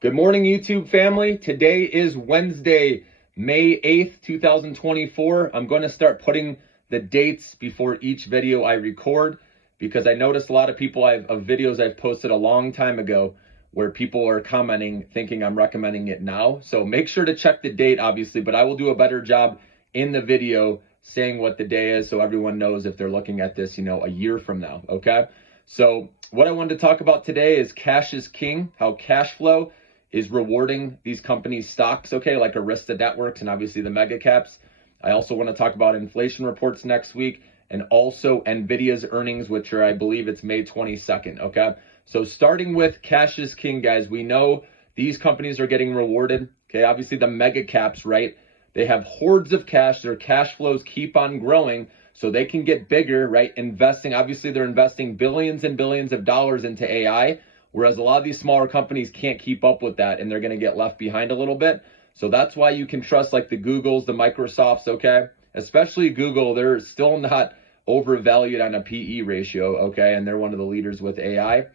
Good morning, YouTube family. Today is Wednesday, May 8th, 2024. I'm going to start putting the dates before each video I record because I noticed a lot of people of videos I've posted a long time ago where people are commenting thinking I'm recommending it now. So make sure to check the date, obviously, but I will do a better job in the video saying what the day is so everyone knows if they're looking at this, a year from now, okay? So what I wanted to talk about today is cash is king, how cash flow is rewarding these companies' stocks, okay, like Arista Networks and obviously the mega caps. I also want to talk about inflation reports next week and also Nvidia's earnings, which are, I believe it's May 22nd, okay? So starting with cash is king, guys, we know these companies are getting rewarded, okay? Obviously the mega caps, right? They have hordes of cash, their cash flows keep on growing so they can get bigger, right? Investing, obviously they're investing billions and billions of dollars into AI, whereas a lot of these smaller companies can't keep up with that and they're going to get left behind a little bit. So that's why you can trust like the Googles, the Microsofts, okay? Especially Google, they're still not overvalued on a PE ratio, okay? And they're one of the leaders with AI.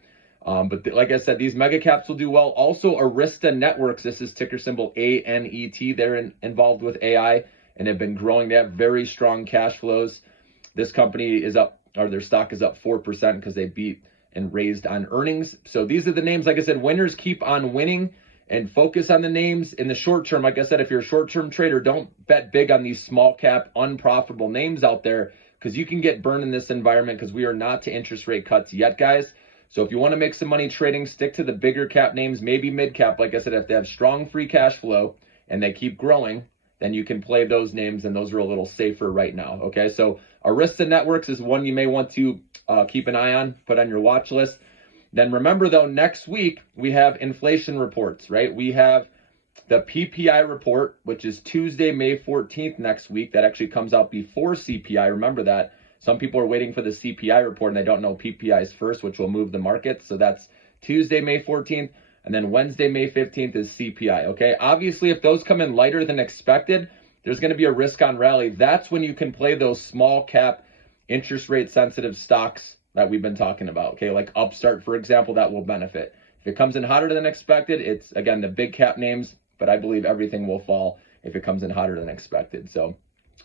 Like I said, these mega caps will do well. Also, Arista Networks, this is ticker symbol ANET. They're involved with AI and have been growing. They have very strong cash flows. This company is up, or their stock is up 4% because they beat and raised on earnings. So these are the names, like I said, winners keep on winning and focus on the names in the short term. Like I said, if you're a short-term trader, don't bet big on these small cap, unprofitable names out there because you can get burned in this environment because we are not to interest rate cuts yet, guys. So if you want to make some money trading, stick to the bigger cap names, maybe mid cap. Like I said, if they have strong free cash flow and they keep growing, then you can play those names and those are a little safer right now, okay? So Arista Networks is one you may want to keep an eye on, put on your watch list. Then remember though, next week we have inflation reports, right? We have the PPI report, which is Tuesday, May 14th next week. That actually comes out before CPI, remember that. Some people are waiting for the CPI report and they don't know PPI is first, which will move the market. So that's Tuesday, May 14th. And then Wednesday, May 15th is CPI, okay? Obviously, if those come in lighter than expected, there's going to be a risk on rally. That's when you can play those small cap, interest rate sensitive stocks that we've been talking about, okay? Like Upstart, for example, that will benefit. If it comes in hotter than expected, it's, again, the big cap names, but I believe everything will fall if it comes in hotter than expected. So,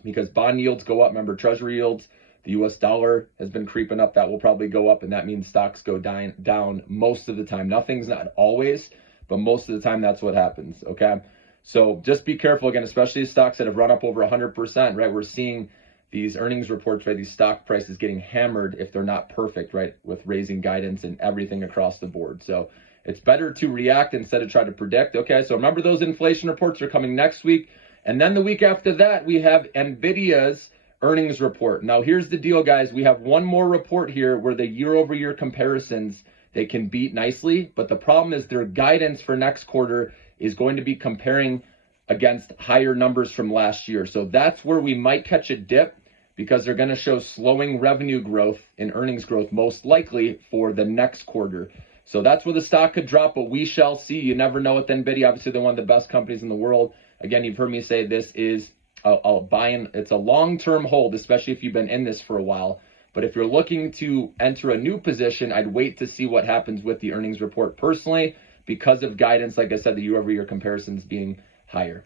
because bond yields go up, remember, treasury yields, the US dollar has been creeping up. That will probably go up, and that means stocks go down most of the time. Nothing's not always, but most of the time that's what happens, okay? So just be careful, again, especially stocks that have run up over 100%, right? We're seeing these earnings reports, right? These stock prices getting hammered if they're not perfect, right? With raising guidance and everything across the board. So it's better to react instead of try to predict, okay? So remember those inflation reports are coming next week. And then the week after that, we have Nvidia's earnings report. Now, here's the deal, guys. We have one more report here where the year-over-year comparisons, they can beat nicely, but the problem is their guidance for next quarter is going to be comparing against higher numbers from last year. So that's where we might catch a dip because they're going to show slowing revenue growth and earnings growth most likely for the next quarter. So that's where the stock could drop, but we shall see. You never know with Nvidia. Obviously, they're one of the best companies in the world. Again, you've heard me say this is it's a long-term hold, especially if you've been in this for a while. But if you're looking to enter a new position, I'd wait to see what happens with the earnings report personally because of guidance, like I said, the year-over-year comparisons being higher.